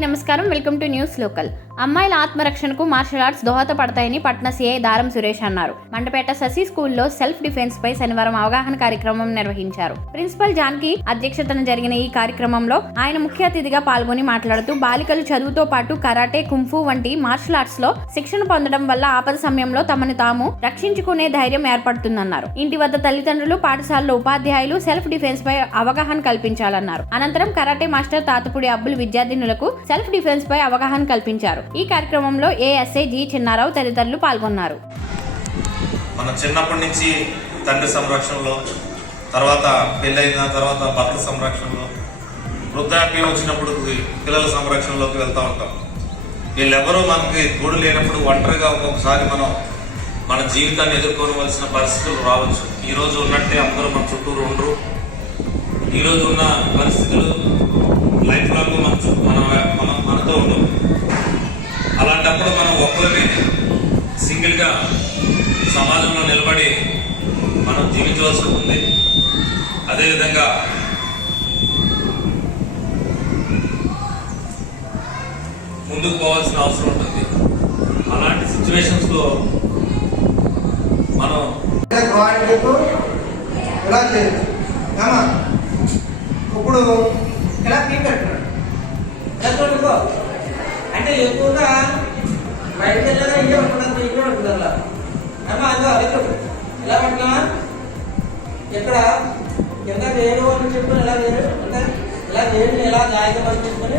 నమస్కారం. Welcome to news local. అమ్మాయిల ఆత్మరక్షణకు మార్షల్ ఆర్ట్స్ దోహదపడతాయని పట్న సీఐ దారం సురేష్ అన్నారు. మండపేట శశి స్కూల్లో సెల్ఫ్ డిఫెన్స్ పై శనివారం అవగాహన కార్యక్రమం నిర్వహించారు. ప్రిన్సిపల్ జాన్కి అధ్యక్షతన జరిగిన ఈ కార్యక్రమంలో ఆయన ముఖ్య అతిథిగా పాల్గొని మాట్లాడుతూ బాలికలు చదువుతో పాటు కరాటే కుంఫు వంటి మార్షల్ ఆర్ట్స్లో శిక్షణ పొందడం వల్ల ఆపద సమయంలో తమను తాము రక్షించుకునే ధైర్యం ఏర్పడుతుందన్నారు. ఇంటి వద్ద తల్లిదండ్రులు పాఠశాలలో ఉపాధ్యాయులు సెల్ఫ్ డిఫెన్స్ పై అవగాహన కల్పించాలన్నారు. అనంతరం కరాటే మాస్టర్ తాతపుడి అబ్బులు విద్యార్థినులకు సెల్ఫ్ డిఫెన్స్ పై అవగాహన కల్పించారు. ఈ కార్యక్రమంలో ఏఎస్ఐ జి చిన్నారావు తదితరులు పాల్గొన్నారు. మనం చిన్నప్పటి నుంచి తండ్రి సంరక్షణలో తర్వాత పెళ్ళైన తర్వాత భర్త సంరక్షణలో వృద్ధాప్యం వచ్చినప్పుడు పిల్లల సంరక్షణలోకి వెళ్తూ ఉంటాం. వీళ్ళెవరూ మనకి తోడు లేనప్పుడు ఒంటరిగా ఒక్కొక్కసారి మనం మన జీవితాన్ని ఎదుర్కోవలసిన పరిస్థితులు రావచ్చు. ఈరోజు ఉన్నట్టే అందరూ మన చుట్టూరు ఉండరు. ఈరోజు ఉన్న పరిస్థితులు సింగిల్గా సమాజంలో నిలబడి మనం జీవించవలసి ఉంటుంది. అదేవిధంగా ముందుకు పోవాల్సిన అవసరం ఉంటుంది. అలాంటి సిచ్యువేషన్స్లో మనం ఇలా చేయొచ్చు ఇప్పుడు ఇలా పీకెట్టాడు ఇలా అంటే ఎక్కువగా బయటకు వెళ్ళగా ఇక్కడ కింద వేరు అని చెప్పి ఇలా వేరు అంటే ఇలా వేరుని ఎలా జాగ్రత్త చెప్పుకొని